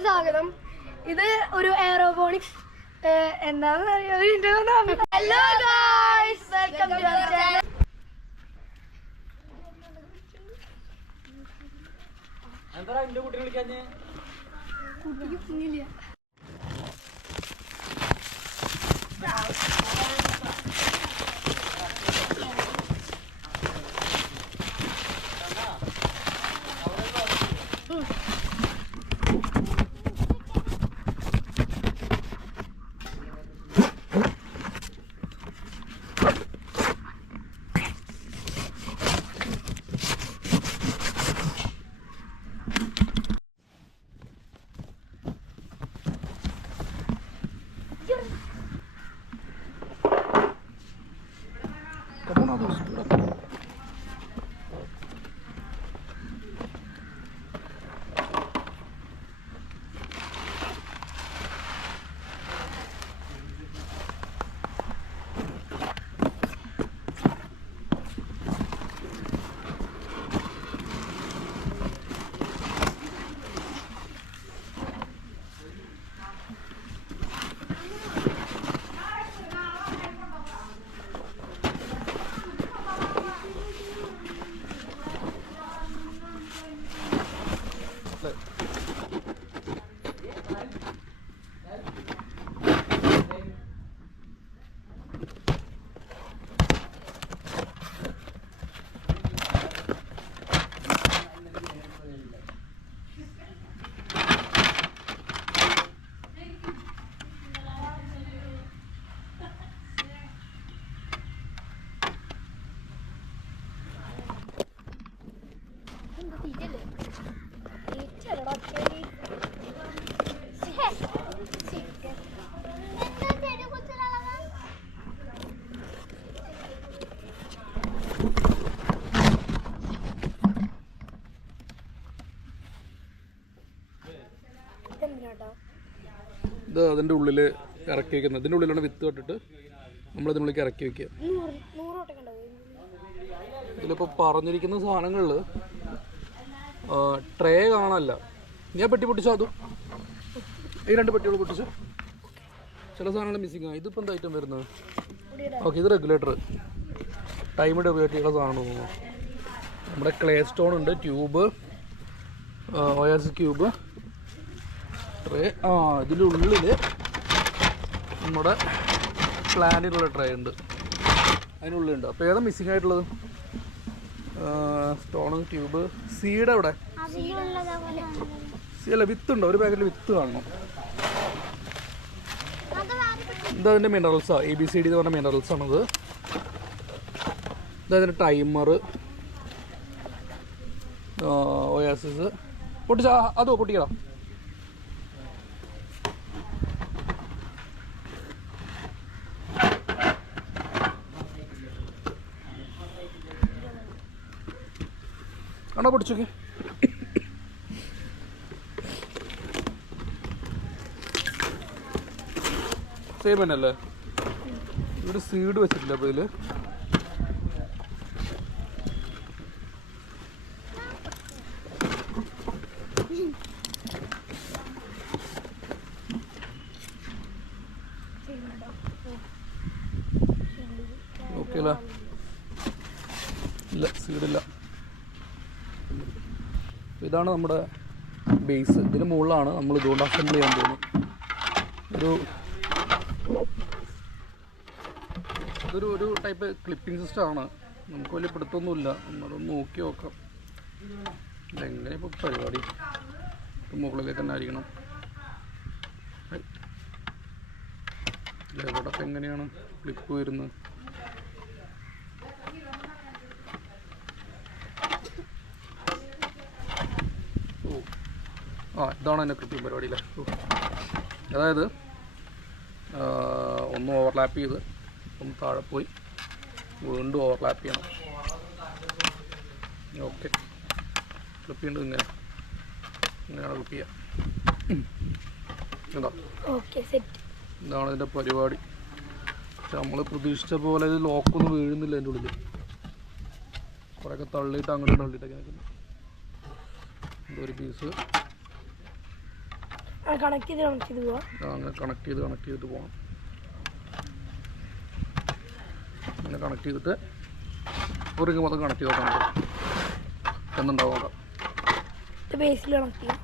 വീഡിയോയിലേക്ക് സ്വാഗതം. ഇത് ഒരു എയറോപോണിക്സ് എന്താണെന്ന് അറിയാം. Hello guys, welcome to our channel. എന്താ എന്റെ കുട്ടി വിളിക്കാഞ്ഞേ? കുട്ടിക്ക് കുഞ്ഞില്ല. ഇത് അതിൻ്റെ ഉള്ളിൽ ഇറക്കി വയ്ക്കുന്നത്. ഇതിൻ്റെ ഉള്ളിലാണ് വിത്ത് തൊട്ടിട്ട് നമ്മളതിനുള്ളിലേക്ക് ഇറക്കി വയ്ക്കുക. ഇതിലിപ്പോൾ പറഞ്ഞിരിക്കുന്ന സാധനങ്ങളിൽ ട്രേ കാണാനല്ല. ഞാൻ പെട്ടി പൊട്ടിച്ചോ? അതും ഈ രണ്ട് പെട്ടികൾ പൊട്ടിച്ചോ. ചില സാധനങ്ങൾ മിസ്സിങ് ആണ്. ഇതിപ്പോൾ എന്താ ഐറ്റം വരുന്നത്? ഓക്കെ, ഇത് റെഗുലേറ്റർ, ടൈം റെഗുലേറ്റ് ചെയ്യുന്ന സാധനം തോന്നുന്നു. നമ്മുടെ ക്ലേ സ്റ്റോൺ ഉണ്ട്, ട്യൂബ്, OS ക്യൂബ്, ട്രേ. ഇതിൻ്റെ ഉള്ളിൽ നമ്മുടെ പ്ലാനിലുള്ള ട്രേ ഉണ്ട്, അതിനുള്ളിലുണ്ട്. അപ്പോൾ ഏതാ മിസ്സിങ് ആയിട്ടുള്ളത്? സ്റ്റോണ്, ട്യൂബ്, സീഡ് എവിടെ? അല്ല, വിത്തുണ്ടോ? ഒരു പാക്കറ്റിൽ വിത്ത് കാണണം. ഇതതിൻ്റെ മിനറൽസാണ്, ABCD എന്ന് പറഞ്ഞ മിനറൽസാണത്. ഇതതിൻ്റെ ടൈമർ, OS. പൊട്ടിച്ചാ അതോ പൊട്ടിക്കടാ. ആണോ പൊടിച്ചോക്കെ? സെയിം തന്നെ അല്ലേ? ഇവിടെ സീഡ് വെച്ചിട്ടില്ല. അപ്പോൾ ഇതിൽ ഓക്കെ അല്ലേ? ഇല്ല, സീഡില്ല. ഇതാണ് നമ്മുടെ ബേസ്. ഇതിന് മുകളിലാണ് നമ്മൾ ഇതുകൊണ്ട് അസംബിൾ ചെയ്യാൻ പോകുന്നത്. ഇതൊരു ടൈപ്പ് ക്ലിപ്പിംഗ് സിസ്റ്റമാണ്. നമുക്ക് വലിയ പിടുത്തൊന്നുമില്ല. നമ്മളൊന്ന് നോക്കി നോക്കാം ഇതെങ്ങനെ ഇപ്പോൾ പരിപാടി. ഇപ്പം മുകളിലേക്ക് തന്നെ ആയിരിക്കണം. ഇവിടെ എങ്ങനെയാണ് ക്ലിപ്പ് വരുന്നത്? ഇതാണ് എൻ്റെ ക്ലിപ്പിംഗ് പരിപാടിയില്ലേ. അതായത് ഒന്ന് ഓവർലാപ്പ് ചെയ്ത് ഒന്ന് താഴെ പോയി വീണ്ടും ഓവർലാപ്പ് ചെയ്യണം. ഓക്കെ, ക്ലിപ്പ് ചെയ്യേണ്ടത് ഇങ്ങനെയാണ് ക്ലിപ്പ് ചെയ്യുക. എന്താ ഇതാണ് ഇതിൻ്റെ പരിപാടി. പക്ഷെ നമ്മൾ പ്രതീക്ഷിച്ച പോലെ ഇത് ലോക്കൊന്നും വീഴുന്നില്ല. എൻ്റെ ഉള്ളിൽ കുറേയൊക്കെ തള്ളിയിട്ട് അങ്ങോട്ട് തള്ളിയിട്ടൊക്കെ നിൽക്കുന്നു. ഇതൊരു പീസ് കണക്ട് ചെയ്ത് പോവാം. അങ്ങനെ കണക്ട് ചെയ്തിട്ട് പോകണം. അങ്ങനെ കണക്ട് ചെയ്തിട്ട് ഒരു റിങ് മൊത്തം കണക്ട് ചെയ്ത് നോക്കാം. എന്നുണ്ടാവും നോക്കാം. ബേസിൽ കണക്ട് ചെയ്യാം.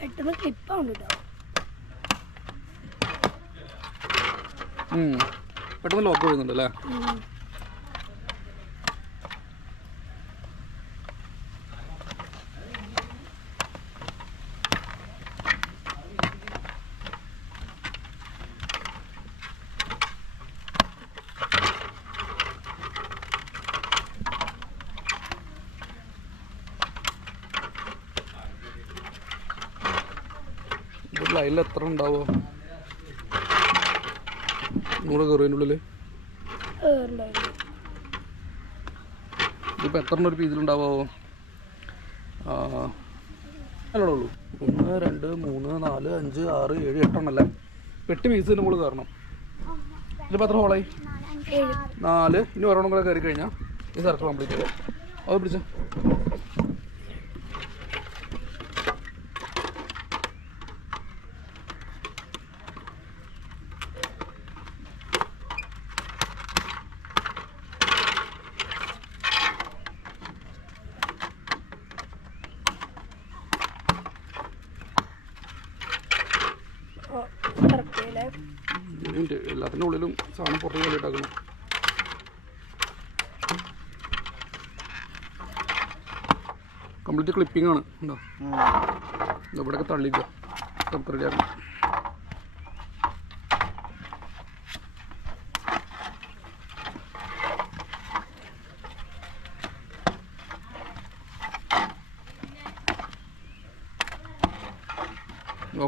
പെട്ടെന്ന് ക്ലിപ്പാവുണ്ട് കേട്ടോ. പെട്ടെന്ന് ലോക്ക് വരുന്നുണ്ട് അല്ലേ? ലൈനിൽ എത്ര ഉണ്ടാവോ? 100 കയറിയതിൻ്റെ ഉള്ളിൽ ഇതിപ്പോൾ എത്ര ഒരു പീസിലുണ്ടാവോ? അല്ലേ ഉള്ളൂ. 1 2 3 4 5 6 7 8 അല്ലേ? 8 പീസിന് മുകളിൽ കയറണം. ഇതിപ്പോൾ എത്ര ഹോളായി? 4. ഇനി ഒരെണ്ണം കൂടെ കയറി കഴിഞ്ഞാൽ ഈ സർക്കിൾ കംപ്ലീറ്റ് ചെയ്ത് അത് പിടിച്ച എല്ലാത്തിൻ്റെ ഉള്ളിലും സാധനം പുറത്തേക്ക് കളിയിട്ടാക്കണം. കംപ്ലീറ്റ് ക്ലിപ്പിംഗ് ആണ്. ഉണ്ടോ? ഇവിടെയൊക്കെ തള്ളിക്കുക. റെഡിയാക്കണം.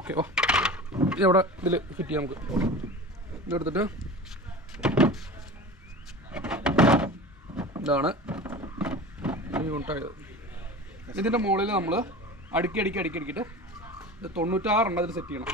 ഓക്കെ. ഓ ഇവിടെ ഇതിൽ ഫിറ്റ് ചെയ്യാം. നമുക്ക് ഇതെടുത്തിട്ട് ഇതാണ് യൂണിറ്റായത്. ഇതിൻ്റെ മുകളിൽ നമ്മൾ അടുക്കിയിട്ട് ഇത് 96 എണ്ണം അതിൽ സെറ്റ് ചെയ്യണം.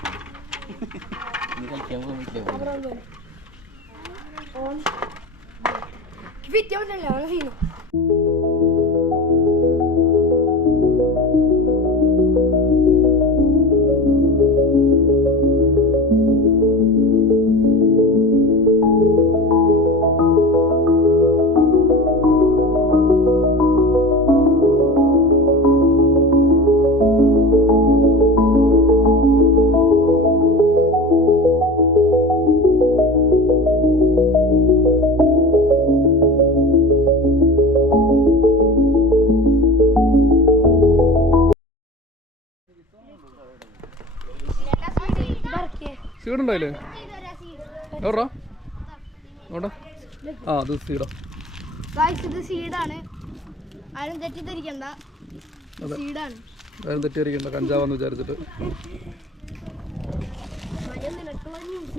സീഡ് ഉണ്ടായില്ലേ? എവിടാ നോട്ടെ. ആ അത് സീഡാ. ഇത് സീഡാണ്. ആരും തെറ്റിദ്ധരിക്കണ്ട. സീഡാണ്. ആരും തെറ്റിദ്ധരിക്കണ്ട. കഞ്ചാവെന്ന് വിചാരിച്ചിട്ട്.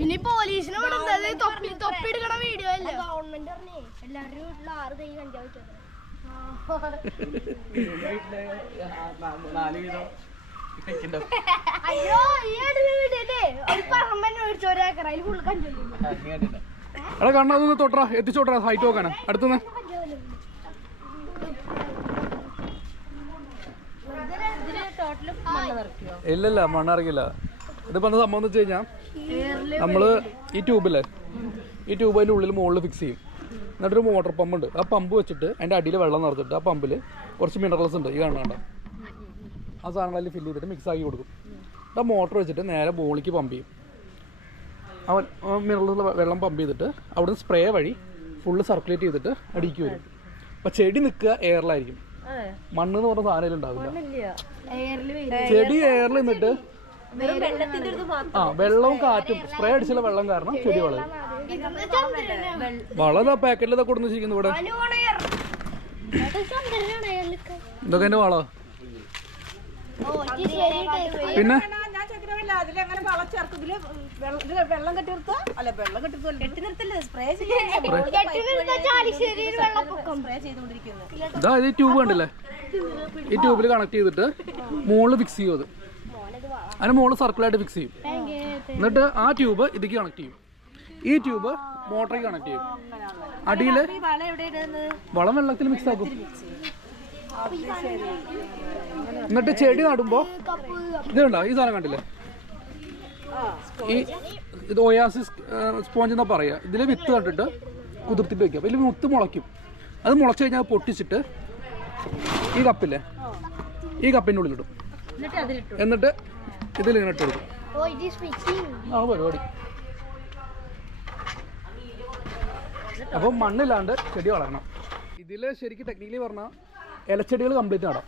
ഇനി പോലീസിനെ തൊപ്പിയെടുക്കണ വീഡിയോ അല്ലേ? ഗവൺമെന്റ് പറഞ്ഞേ എല്ലാവരുടെ വീട്ടിലും 6 തൈ കഞ്ചാവ് വെച്ചത്. അയ്യോ ഈ വീട്ടിലേ ഒരു പറമ്പന്നെ മേടിച്ചു ഒരേക്കർ. അതിൽ ഫുൾ കഞ്ചാവ്. എടാ കണ്ണതൊന്ന് തൊട്ടാ എത്തിച്ചോട്ടാ. ഹൈറ്റ് നോക്കാനാ അടുത്തുനിന്ന്. ഇല്ലല്ല മണ്ണിറങ്ങില്ല. ഇതിപ്പോൾ എന്താ സംഭവം എന്ന് വെച്ച് കഴിഞ്ഞാൽ നമ്മൾ ഈ ട്യൂബില്ലേ, ഈ ട്യൂബ് അതിൻ്റെ ഉള്ളിൽ മുകളിൽ ഫിക്സ് ചെയ്യും. എന്നിട്ടൊരു മോട്ടർ പമ്പ് ഉണ്ട്. ആ പമ്പ് വെച്ചിട്ട് അതിൻ്റെ അടിയിൽ വെള്ളം നിറച്ചിട്ട് ആ പമ്പിൽ കുറച്ച് മിനറൽസ് ഉണ്ട്. ഈ കാണാണ്ട ആ സാധനങ്ങളിൽ ഫില്ല് ചെയ്തിട്ട് മിക്സ് ആക്കി കൊടുക്കും. ആ മോട്ടർ വെച്ചിട്ട് നേരെ ബോളിക്ക് പമ്പ് ചെയ്യും. അവൻ മിനറൽസ് വെള്ളം പമ്പ് ചെയ്തിട്ട് അവിടുന്ന് സ്പ്രേ വഴി ഫുള്ള് സർക്കുലേറ്റ് ചെയ്തിട്ട് അടിക്ക് വരും. അപ്പം ചെടി നിൽക്കുക എയറിലായിരിക്കും. മണ്ണ് എന്ന് പറഞ്ഞ സാധനം ഉണ്ടാവില്ല. ചെടി എയറിൽ നിന്നിട്ട് ആ വെള്ളവും കാറ്റും സ്പ്രേ അടിച്ചുള്ള വെള്ളം കാരണം ചെടി വളരും. വളതാ പാക്കറ്റിൽ കൊടുന്ന് വെച്ചിരിക്കുന്നു ഇവിടെ. ഇതൊക്കെ എന്റെ വള. പിന്നെ ഇതിലങ്ങനെ വളം ചേർക്കും. ഇതില് വെള്ളം കെട്ടി നിർത്തുക. അല്ല വെള്ളം കെട്ടി നിർത്തല്ലേ, സ്പ്രേ ചെയ്തുകൊണ്ടിരിക്കുന്നത്. ഇതാ ഇത് ട്യൂബ് കണ്ടില്ലേ, ഈ ട്യൂബിൽ കണക്ട് ചെയ്തിട്ട് മുകളിൽ ഫിക്സ് ചെയ്യും. അത് അതിന് മുകളിൽ സർക്കിളായിട്ട് ഫിക്സ് ചെയ്യും. എന്നിട്ട് ആ ട്യൂബ് ഇതിക്ക് കണക്ട് ചെയ്യും. ഈ ട്യൂബ് മോട്ടറിൽ കണക്ട് ചെയ്യും. അടിയിൽ വളം വെള്ളത്തിൽ മിക്സ് ആക്കും. എന്നിട്ട് ചെടി നടുമ്പോ ഇതുണ്ടോ, ഈ സാധനം കണ്ടില്ലേ, ഇത് ഒയാസിസ് സ്പോഞ്ച് എന്നാ പറയാ. ഇതിൽ വിത്ത് കണ്ടിട്ട് കുതിർത്തിട്ട് വെക്കുക. ഇതിൽ മുത്ത് മുളയ്ക്കും. അത് മുളച്ച് കഴിഞ്ഞാൽ പൊട്ടിച്ചിട്ട് ഈ കപ്പില്ലേ, ഈ കപ്പിൻ്റെ ഉള്ളിലിടും. എന്നിട്ട് ഇതിലിങ്ങനെ ഇട്ട് കൊടുക്കും. ആ പരിപാടി. അപ്പം മണ്ണില്ലാണ്ട് ചെടി വളരണം. ഇതിൽ ശരിക്കും ടെക്നിക്കലി പറഞ്ഞാൽ ഇലച്ചെടികൾ കംപ്ലീറ്റ് നടാം.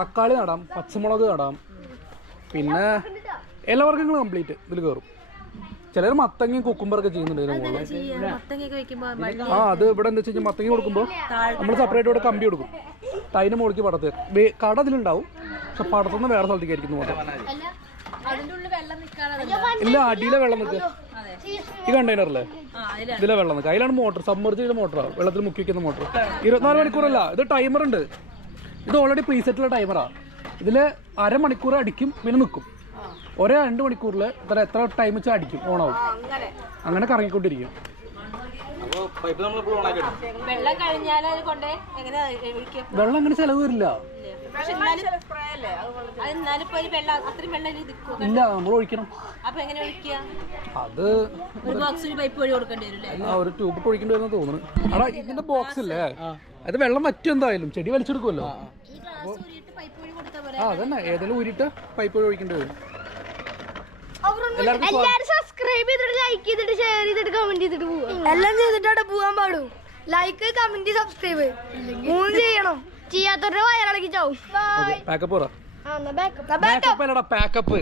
തക്കാളി നടാം, പച്ചമുളക് നടാം, പിന്നെ ഇലവർഗ്ഗങ്ങൾ കംപ്ലീറ്റ് ഇതിൽ കയറും. ചിലർ മത്തങ്ങയും കുക്കുംബറൊക്കെ ചെയ്യുന്നുണ്ട് ഇതിന് മുകളിൽ. ആ അത് ഇവിടെ എന്താ വെച്ച് കഴിഞ്ഞാൽ മത്തങ്ങ കൊടുക്കുമ്പോൾ നമ്മൾ സെപ്പറേറ്റ് ഇവിടെ കമ്പി കൊടുക്കും. അതിന് മുകളിലേക്ക് പടത്ത് കട ഇതിലുണ്ടാവും, പക്ഷെ പടത്തുനിന്ന് വേറെ സ്ഥലത്തേക്ക് ആയിരിക്കും പോകട്ടെ. ഇല്ല, അടിയിലെ വെള്ളം നിൽക്കുക. ഈ കണ്ടെയ്നറല്ലേ, ഇതിലെ വെള്ളം നിൽക്കുക. അതിലാണ് മോട്ടർ, സബ്മർജ് ചെയ്ത മോട്ടറാണ്, വെള്ളത്തിൽ മുക്കി വയ്ക്കുന്ന മോട്ടർ. 24 മണിക്കൂറല്ല, ഇത് ടൈമർ ഉണ്ട്. ഇത് ഓൾറെഡി പ്രീസെറ്റുള്ള ടൈമറാണ്. ഇതിൽ അരമണിക്കൂർ അടിക്കും, പിന്നെ നിൽക്കും. 2 മണിക്കൂറിൽ എത്ര ടൈം വെച്ചാൽ അടിക്കും, ഓണാവും. അങ്ങനെ കറങ്ങിക്കൊണ്ടിരിക്കും. വെള്ളം അങ്ങനെ ചെലവ് വരില്ല. ഇല്ല, നമ്മൾ ഒഴിക്കണം. അത് ഒരു ട്യൂബ് ഒഴിക്കേണ്ടി വരുന്ന തോന്നുന്നു. അടാ ഇതിന്റെ ബോക്സ് ഇല്ലേ, അത് വെള്ളം വറ്റും എന്തായാലും, ചെടി വലിച്ചെടുക്കുമല്ലോ. ആ അതന്നെ, ഏതെങ്കിലും ഊരിട്ട് പൈപ്പ് വഴി ഒഴിക്കേണ്ടി വരും. എല്ലാരും സബ്സ്ക്രൈബ് ചെയ്തിട്ട്, ലൈക്ക് ചെയ്തിട്ട്, ഷെയർ ചെയ്തിട്ട്, കമന്റ് ചെയ്തിട്ട് പോവാ. എല്ലാം ചെയ്തിട്ട് പോകാൻ പാടും. ലൈക്ക്, കമന്റ്, സബ്സ്ക്രൈബ് 3 ചെയ്യണം. ചെയ്യാത്തവരുടെ വയറിളക്കി ചാവും. Pack up backup pack up